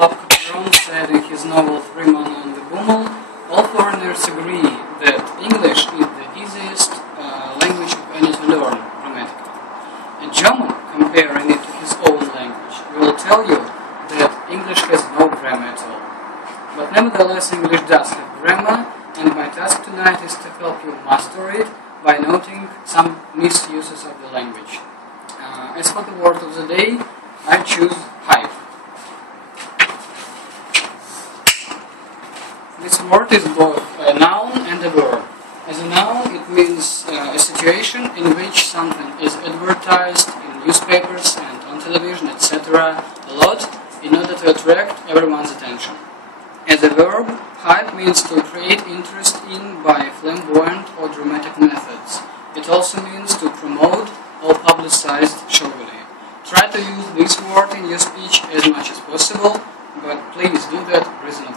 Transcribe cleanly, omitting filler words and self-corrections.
Club Cameron said in his novel Three Men on the Bummel, all foreigners agree that English is the easiest language of any to learn grammatically. A German, comparing it to his own language, will tell you that English has no grammar at all. But nevertheless, English does have grammar, and my task tonight is to help you master it by noting some misuses of the language. As for the word of the day, I choose hype. This word is both a noun and a verb. As a noun, it means a situation in which something is advertised in newspapers and on television, etc. a lot in order to attract everyone's attention. As a verb, hype means to create interest in by flamboyant or dramatic methods. It also means to promote or publicized showily. Try to use this word in your speech as much as possible, but please do that reasonably.